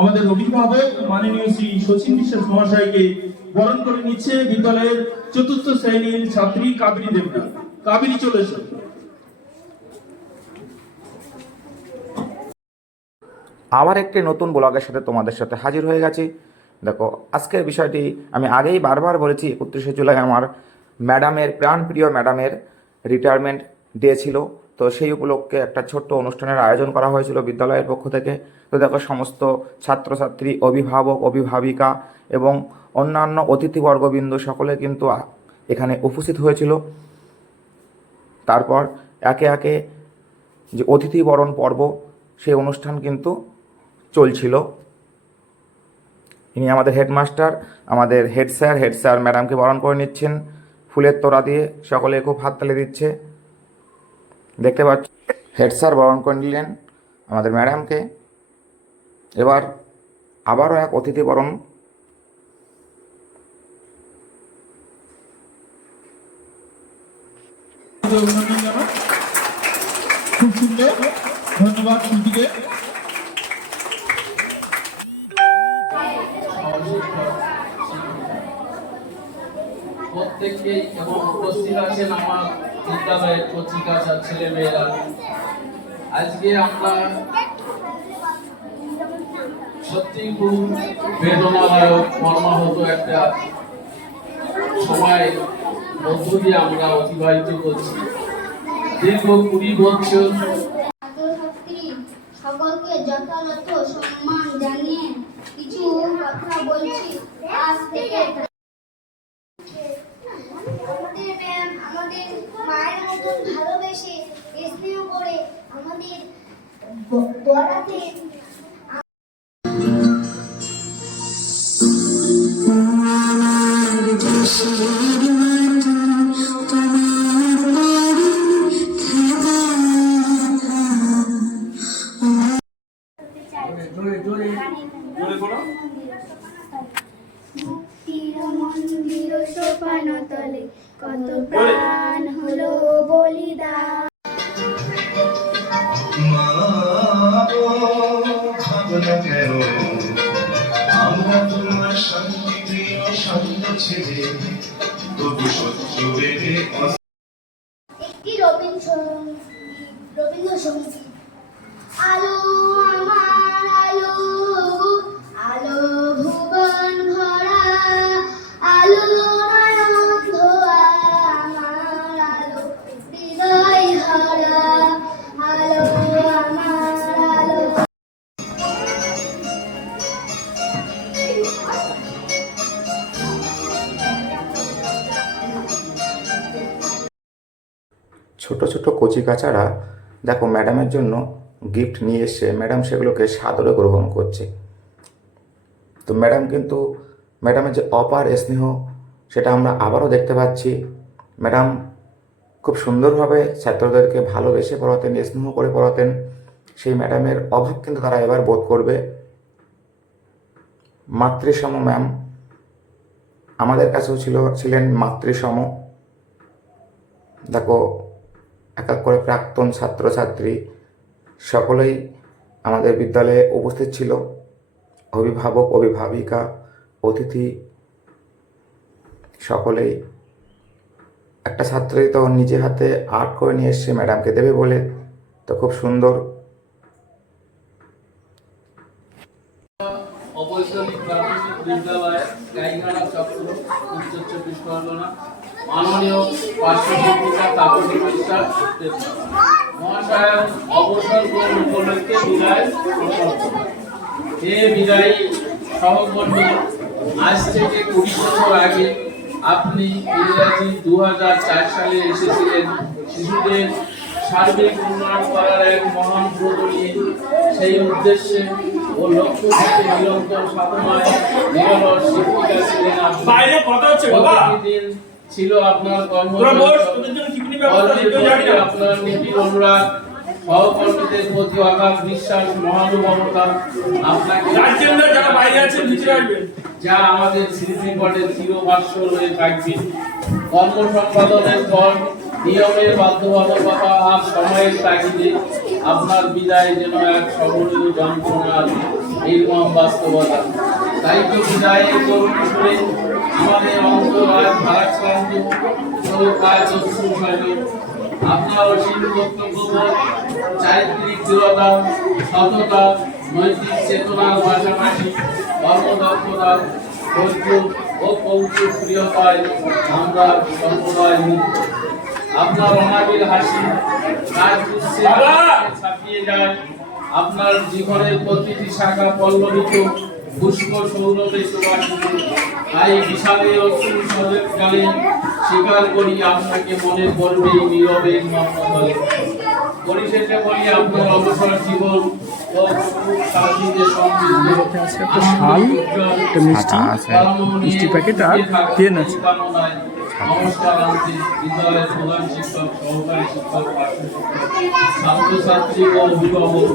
আমাদের অভিভাবক মাননীয় শ্রী শচীন বিশ্বাস মহাশয়কে বরণ করে নিচ্ছে বিদ্যালয়ের চতুর্থ শ্রেণির ছাত্রী কাবেরী দেবনা কাবেরী চলে এসো। আবার একটি নতুন ব্লগের সাথে তোমাদের সাথে হাজির হয়ে গেছি। দেখো, আজকের বিষয়টি আমি আগেই বারবার বলেছি, একত্রিশে জুলাই আমার ম্যাডামের, প্রাণপ্রিয় ম্যাডামের রিটায়ারমেন্ট ডে ছিল। তো সেই উপলক্ষে একটা ছোট্ট অনুষ্ঠানের আয়োজন করা হয়েছিল বিদ্যালয়ের পক্ষ থেকে। তো দেখো, সমস্ত ছাত্রছাত্রী, অভিভাবক, অভিভাবিকা এবং অন্যান্য অতিথিবর্গবৃন্দ সকলে কিন্তু এখানে উপস্থিত হয়েছিল। তারপর একে একে যে অতিথি বরণ পর্ব, সেই অনুষ্ঠান কিন্তু চলছিল। ইনি আমাদের হেডমাস্টার, আমাদের হেড স্যার হেড স্যার ম্যাডামকে বরণ করে নিচ্ছেন। ফুলের তোড়া দিয়ে সকলে খুব হাততালি দিচ্ছে। দেখতে পাচ্ছ, হেড স্যার বরণ করে নিলেন আমাদের ম্যাডামকে। এবার আবারও এক অতিথি বরণ ধন্যবাদ প্রত্যেককেই এবং উপস্থিত আছেন আমার বিদ্যালয়ের কচিকাচা ছেলে মেয়েরা আজকে আমরা সত্যি খুব বেদনাদায়ক মর্মাহত একটা সময় মধ্য দিয়ে আমরা অতিবাহিত করছি। দীর্ঘ কুড়ি বছর সকলকে যথাযথ সম্মান জানিয়ে কিছু কথা বলছি। আজ থেকে আমাদের ম্যাম আমাদের মায়ের মতন ভালোবেসে স্নেহ করে আমাদের পড়াতে মুক্তির মন্দির সোপান তলে কত প্রাণ হলো বলিদান। আমরা তোমার শান্তি প্রিয় শান্ত ছেলে। তবু শত্রু বেগে একটি রবীন্দ্র রবীন্দ্রসঙ্গীত। আলো ছোট ছোট কচি কাচারা, দেখো ম্যাডামের জন্য গিফট নিয়ে এসে ম্যাডাম সেগুলোকে সাদরে গ্রহণ করছে। তো ম্যাডাম কিন্তু ম্যাডামের যে অপার স্নেহ, সেটা আমরা আবারও দেখতে পাচ্ছি। ম্যাডাম খুব সুন্দরভাবে ছাত্রদেরকে ভালোবেসে পড়াতেন, স্নেহ করে পড়াতেন। সেই ম্যাডামের অভাব কিন্তু তারা এবার বোধ করবে। মাতৃসম ম্যাম আমাদের কাছেও ছিল, ছিলেন মাতৃসম। দেখো এক এক করে প্রাক্তন ছাত্রছাত্রী সকলেই আমাদের বিদ্যালয়ে উপস্থিত ছিল। অভিভাবক, অভিভাবিকা, অতিথি সকলেই। একটা ছাত্রী তো নিজে হাতে আর্ট করে নিয়ে এসছে, ম্যাডামকে দেবে বলে। তো খুব সুন্দর। অবৈতনিক বিদ্যালয় গাইঘাটা চক্র উত্তর চব্বিশ পরগনা। মাননীয় পার্শ্ব শিক্ষিকা তাপসী মহাশয়ের অবসর গ্রহণ উপলক্ষে বিদায় এ বিদায়ী সহকর্মী আজ থেকে কুড়ি বছর আগে আপনি ইংরাজি দুহাজার চার সালে এসেছিলেন। শিশুদের সার্বিক উন্নয়ন করার এক মহান নিয়ে সেই উদ্দেশ্যে ও লক্ষ্য থেকে নিরন্তর সাধনায় নিরলস শিক্ষিকা ছিলেন প্রতিদিন ছিল আপনার আপনার নীতি অনুরাগ সহকর্মীদের প্রতি অগাধ বিশ্বাস মহানুভবতা আপনাকে যারা বাইরে আছেন আসবেন যা আমাদের স্মৃতিপটে চিরভাস্বর হয়ে থাকবে। কর্ম সম্পাদনের পর নিয়মের বাধ্যবাধকতা আর সময়ের তাগিদে আপনার বিদায় যেন এক সবলীয় যন্ত্রণার নির্মম বাস্তবতা। তাই তো বিদায়ের করুণ আমাদের অন্তর আজ ভারাক্রান্ত আপনার অসীম কর্তব্যবোধ চারিত্রিক দৃঢ়তা সততা নৈতিক চেতনার পাশাপাশি কর্মদক্ষতা ধৈর্য ও প্রিয়তায় আমরা সম্প্রদায় মুক্ত। আপনার অনাবিল হাসি ছাপিয়ে যায়। আপনার জীবনের প্রতিটি শাখা পল্লবিত পুষ্প সৌরভে তাই বিশালে স্বীকার করি আপনাকে মনে করবে নীরবে পরিশেষে বলি আপনার অবসর জীবন ও শান্তিতে সমৃদ্ধ পেন আছে। নমস্কার আনতে বিদ্যালয়ের প্রধান শিক্ষক সহকারী শিক্ষক ছাত্রছাত্রী ও অভিভাবক